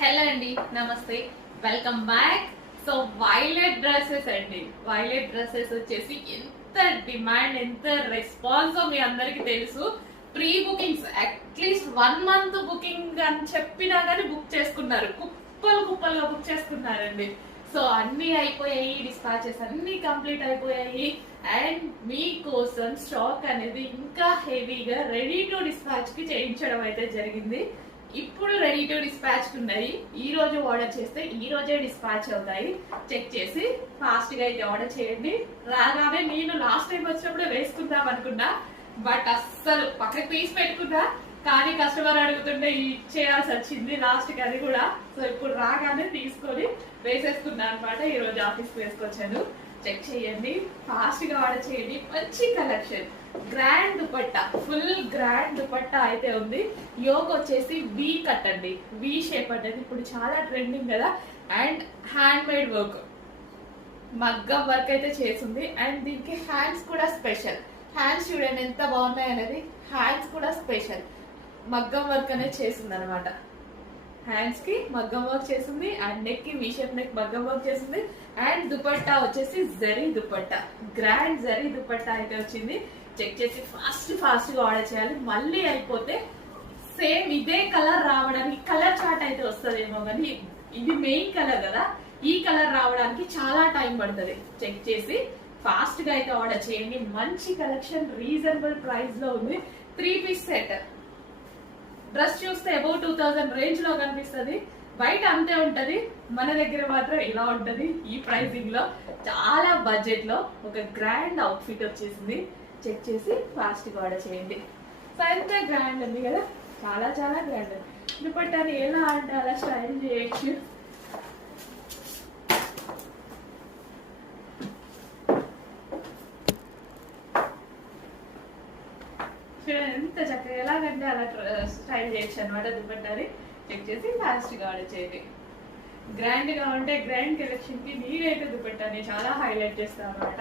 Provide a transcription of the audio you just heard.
Hello అండి, నమస్తే, welcome back. So violet dresses అండి. వైలెట్ డ్రెస్సెస్ వచ్చేసి ఎంత డిమాండ్, ఎంత రెస్పాన్స్ మీ అందరికి తెలుసు. Pre bookings at least 1 month booking అని చెప్పినా కానీ బుక్ చేసుకున్నారు, కుప్పలు కుప్పలుగా బుక్ చేసుకున్నారండి. సో అన్ని అయిపోయాయి, డిస్పాచెస్ అన్ని కంప్లీట్ అయిపోయాయి. అండ్ మీకోసం స్టాక్ అనేది ఇంకా హెవీగా రెడీ టు డిస్పాచ్ కి చేయించడం అయితే జరిగింది. ఇప్పుడు రెడీ టు డిస్పాచ్ ఉన్నాయి. ఈ రోజు ఆర్డర్ చేస్తే ఈ రోజే డిస్పాచ్ అవుతాయి. చెక్ చేసి ఫాస్ట్ గా అయితే ఆర్డర్ చేయండి. రాగానే నేను లాస్ట్ టైం వచ్చినప్పుడే వేసుకుందాం అనుకున్నా, బట్ అస్సలు పక్కకు తీసి పెట్టుకున్నా, కానీ కస్టమర్ అడుగుతుంటే ఇచ్చేయాల్సి వచ్చింది లాస్ట్ కి అది కూడా. సో ఇప్పుడు రాగానే తీసుకొని వేసేసుకున్నా అనమాట. ఈ రోజు ఆఫీస్ కి వేసుకొచ్చాను. చెక్ చేయండి, ఫాస్ట్ గా ఆర్డర్ చేయండి. మంచి collection, grand dupatta, full grand dupatta అయితే ఉంది. యోగ్ వచ్చేసి వి కట్ అండి, వి షేప్ అనేది ఇప్పుడు చాలా ట్రెండింగ్ కదా. అండ్ హ్యాండ్ మేడ్ వర్క్, మగ్గం వర్క్ అయితే చేసింది. అండ్ దీనికి హ్యాండ్స్ కూడా స్పెషల్. హ్యాండ్స్ చూడండి ఎంత బాగున్నాయి అనేది. హ్యాండ్స్ కూడా స్పెషల్ మగ్గం వర్క్ అనేది చేసింది అనమాట. హ్యాండ్స్ కి మగ్గం వర్క్ చేసింది, అండ్ నెక్ కి వి షేప్ నెక్ మగ్గం వర్క్ చేసింది. అండ్ దుపట్టా వచ్చేసి జరీ దుపట్టా, గ్రాండ్ జరీ దుపట్టా అయితే వచ్చింది. చెక్ చేసి ఫాస్ట్ గా ఆర్డర్ చేయాలి. మళ్ళీ అయిపోతే సేమ్ ఇదే కలర్ రావడానికి కలర్ చార్ట్ అయితే వస్తుందేమో, కానీ ఇది మెయిన్ కలర్ కదా, ఈ కలర్ రావడానికి చాలా టైం పడుతుంది. చెక్ చేసి ఫాస్ట్ గా అయితే ఆర్డర్ చేయండి. మంచి కలెక్షన్, రీజనబుల్ ప్రైస్ లో ఉంది. 3 piece సెట్. డ్రెస్ చూస్తే అబౌట్ 2000 రేంజ్ లో కనిపిస్తుంది, బయట అంతే ఉంటది, మన దగ్గర మాత్రం ఇలా ఉంటది. ఈ ప్రైసింగ్ లో చాలా బడ్జెట్ లో ఒక గ్రాండ్ అవుట్ ఫిట్ వచ్చేసింది. చెక్ చేసి ఫాస్ట్ గా ఆర్డర్ చేయండి. సో ఎంత గ్రాండ్ ఉంది కదా, చాలా చాలా గ్రాండ్. దుపట్టాని ఎలా అంటే అలా స్టైల్ చేయొచ్చు. ఎంత చక్కగా ఎలాగంటే అలా స్టైల్ చేయొచ్చు అనమాట దుపట్టాని. చెక్ చేసి ఫాస్ట్ గా ఆర్డర్ చేయండి. గ్రాండ్ గా ఉంటే గ్రాండ్ కలెక్షన్ కి నేనైతే దుపట్టాని చాలా హైలైట్ చేస్తాను అనమాట.